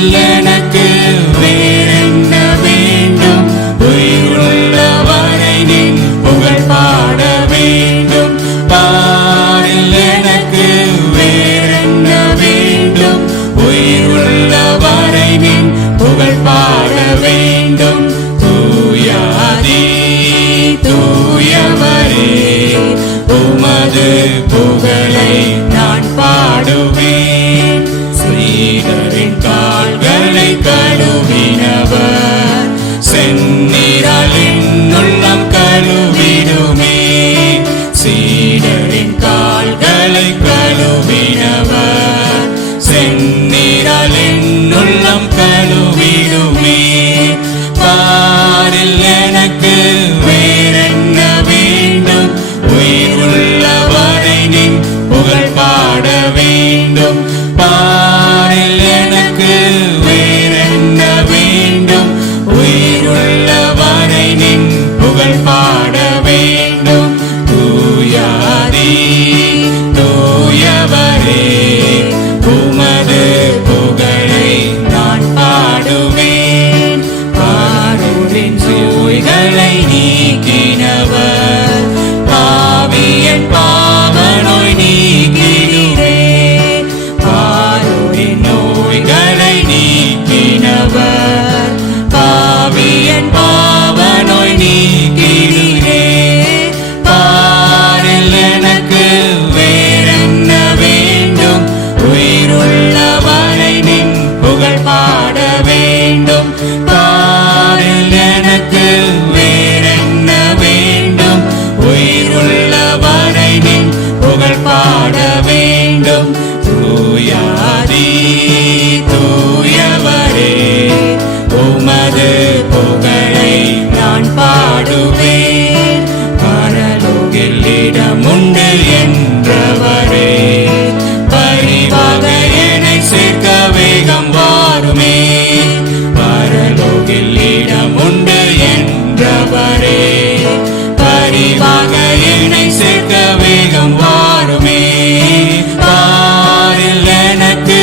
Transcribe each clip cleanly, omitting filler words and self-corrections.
பாரில் எனக்கு வேறென்ன வேண்டும்? உயிருள்ளவரை நின் புகழ் பாட வேண்டும். பாரில் எனக்கு வேறென்ன வேண்டும்? உயிருள்ளவரை நின் புகழ் பாட வேண்டும். தூயாதி தூயவரே, உமது புகழை நான் பாடுவேன். சீடரின் கால்களை கழுவினவர், செந்நிறலின் உள்ளம் கழுவிடுமே. சீடரின் கால்களை கழுவினவர், செந்நிறலின் உள்ளம் கழுவிடுமே. பாரில் எனக்கு வேறென்ன வேண்டும்? உயிருள்ளவரை நின் புகழ் பாட வேண்டும். பாரில் எனக்கு வேறென்ன வேண்டும்? உயிருள்ளவரை நின் புகழ் பாட வேண்டும். தூயாதி தூயவரே, உமது புகழை நான் பாடுவேன். பாரோரின் நோய்களை நீக்கினவர், பாவியன் பாவநோய் நீக்கிடுவே. பாரோரின் நோய்களை நீக்கினவர், பாவியன் பாவநோய் நீக்கிடுவே. பாரில் எனக்கு வேறென்ன வேண்டும்? உயிருள்ளவரை நின் புகழ் பாட வேண்டும். பாரில் எனக்கு வேறென்ன வேண்டும்? உயிருள்ளவரை நின் புகழ் பாட வேண்டும். தூயாதி தூயவரே, உமது புகழை நான் பாடுவேன். பரலோகில் இடமுண்டு என்றவரே, பரிவாக என்னை சேர்க்க வேகம் வாருமே. பரலோகில் இடமுண்டு என்றவரே, பரிவாக என்னை சேர்க்க வேகம் வாருமே. பாரில் எனக்கு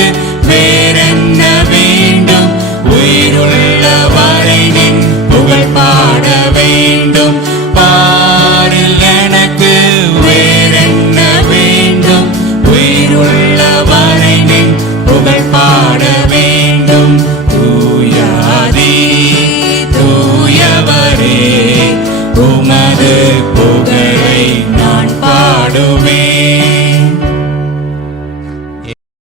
வேறென்ன வேண்டும்? உயிருள்ளவரை நின் புகழ் பாட வேண்டும். பாரில் எனக்கு வேறென்ன வேண்டும்? உயிருள்ளவரை நின் புகழ் பாட